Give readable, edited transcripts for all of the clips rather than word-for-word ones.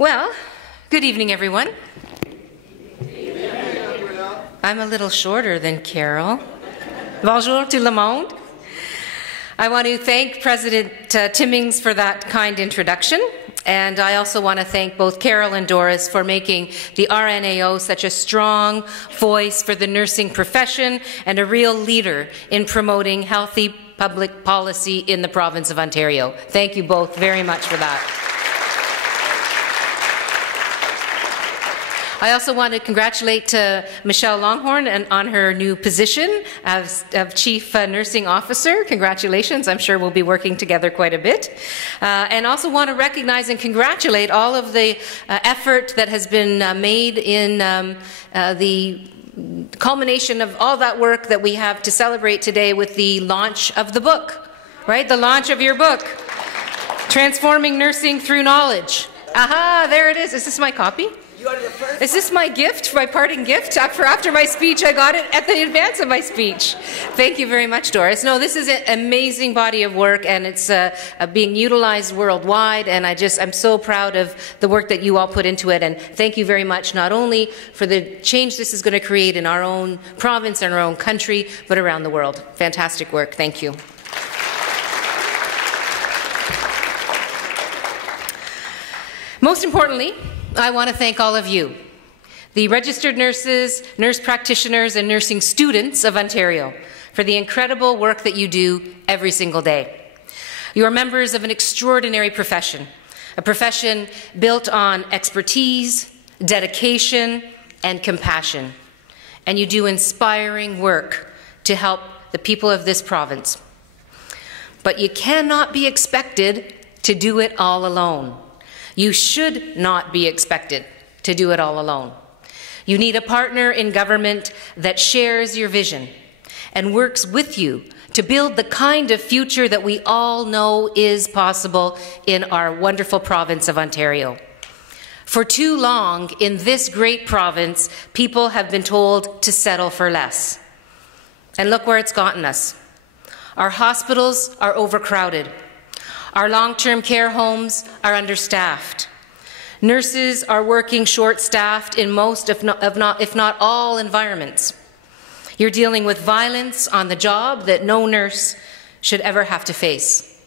Well, good evening, everyone. I'm a little shorter than Carol. Bonjour tout le monde. I want to thank President Timmings for that kind introduction, and I also want to thank both Carol and Doris for making the RNAO such a strong voice for the nursing profession and a real leader in promoting healthy public policy in the province of Ontario. Thank you both very much for that. I also want to congratulate Michelle Longhorn on her new position of Chief Nursing Officer. Congratulations. I'm sure we'll be working together quite a bit. And also want to recognize and congratulate all of the effort that has been made in the culmination of all that work that we have to celebrate today with the launch of the book, right? The launch of your book, Transforming Nursing Through Knowledge. Aha, there it is. Is this my copy? Is this my gift, my parting gift? For after my speech, I got it at the advance of my speech. Thank you very much, Doris. No, this is an amazing body of work, and it's being utilized worldwide, and I'm so proud of the work that you all put into it, and thank you very much, not only for the change this is going to create in our own province and our own country, but around the world. Fantastic work. Thank you. Most importantly, I want to thank all of you, the registered nurses, nurse practitioners, and nursing students of Ontario, for the incredible work that you do every single day. You are members of an extraordinary profession, a profession built on expertise, dedication, and compassion. And you do inspiring work to help the people of this province. But you cannot be expected to do it all alone. You should not be expected to do it all alone. You need a partner in government that shares your vision and works with you to build the kind of future that we all know is possible in our wonderful province of Ontario. For too long in this great province, people have been told to settle for less. And look where it's gotten us. Our hospitals are overcrowded. Our long-term care homes are understaffed. Nurses are working short-staffed in most, if not all, environments. You're dealing with violence on the job that no nurse should ever have to face.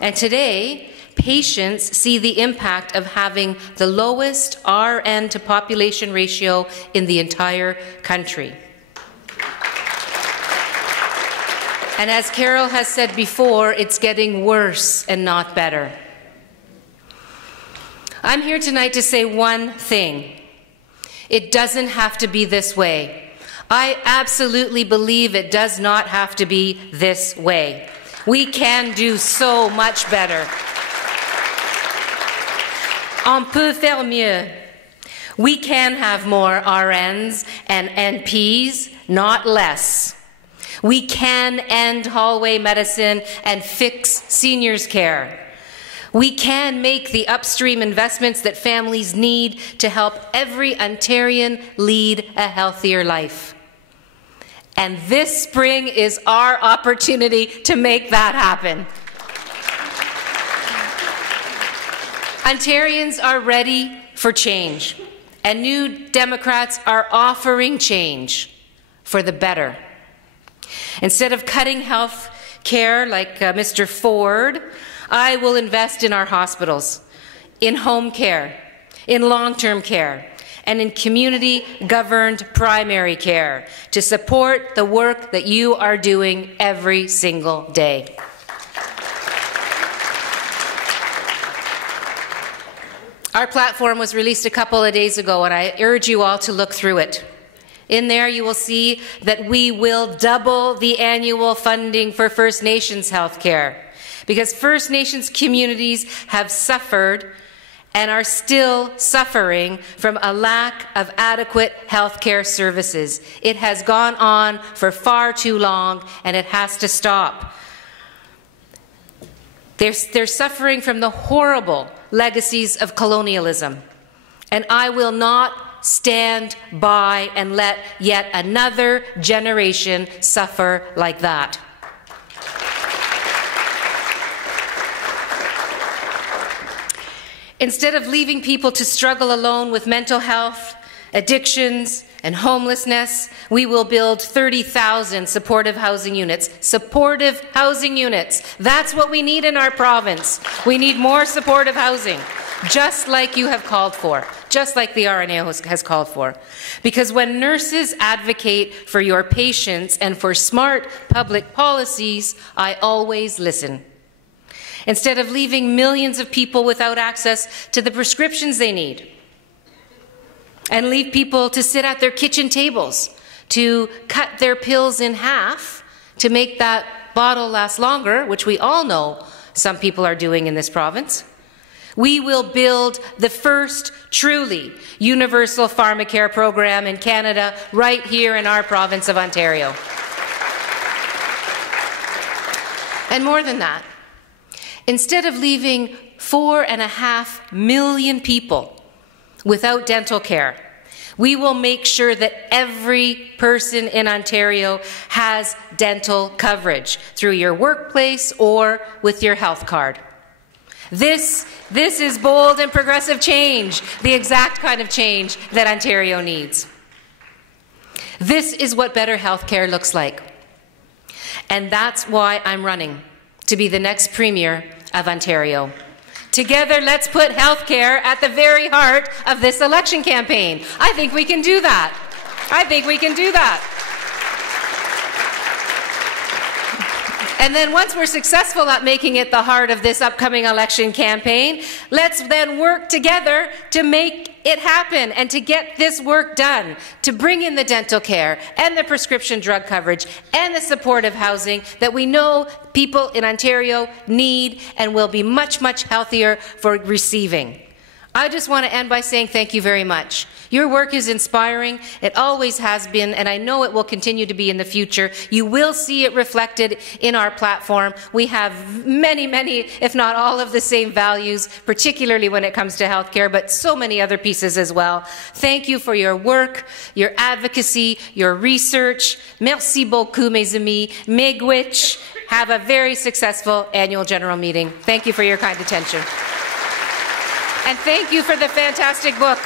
And today, patients see the impact of having the lowest RN to population ratio in the entire country. And as Carol has said before, it's getting worse and not better. I'm here tonight to say one thing. It doesn't have to be this way. I absolutely believe it does not have to be this way. We can do so much better. On peut faire mieux. We can have more RNs and NPs, not less. We can end hallway medicine and fix seniors' care. We can make the upstream investments that families need to help every Ontarian lead a healthier life. And this spring is our opportunity to make that happen. Ontarians are ready for change, and New Democrats are offering change for the better. Instead of cutting health care like Mr. Ford, I will invest in our hospitals, in home care, in long-term care, and in community-governed primary care to support the work that you are doing every single day. Our platform was released a couple of days ago, and I urge you all to look through it. In there, you will see that we will double the annual funding for First Nations health care, because First Nations communities have suffered and are still suffering from a lack of adequate health care services. It has gone on for far too long, and it has to stop. They're suffering from the horrible legacies of colonialism, and I will not stand by and let yet another generation suffer like that. Instead of leaving people to struggle alone with mental health, addictions, and homelessness, we will build 30,000 supportive housing units. Supportive housing units. That's what we need in our province. We need more supportive housing, just like you have called for, just like the RNAO has called for. Because when nurses advocate for your patients and for smart public policies, I always listen. Instead of leaving millions of people without access to the prescriptions they need, and leave people to sit at their kitchen tables to cut their pills in half to make that bottle last longer, which we all know some people are doing in this province, we will build the first truly universal pharmacare program in Canada right here in our province of Ontario. And more than that, instead of leaving 4.5 million people without dental care, we will make sure that every person in Ontario has dental coverage through your workplace or with your health card. This is bold and progressive change, the exact kind of change that Ontario needs. This is what better health care looks like. And that's why I'm running to be the next Premier of Ontario. Together, let's put healthcare at the very heart of this election campaign. I think we can do that. I think we can do that. And then once we're successful at making it the heart of this upcoming election campaign, let's then work together to make it happen and to get this work done, to bring in the dental care and the prescription drug coverage and the supportive housing that we know people in Ontario need and will be much, much healthier for receiving. I just want to end by saying thank you very much. Your work is inspiring. It always has been, and I know it will continue to be in the future. You will see it reflected in our platform. We have many, many, if not all of the same values, particularly when it comes to healthcare, but so many other pieces as well. Thank you for your work, your advocacy, your research. Merci beaucoup, mes amis. Miigwech. Have a very successful annual general meeting. Thank you for your kind attention. And thank you for the fantastic book.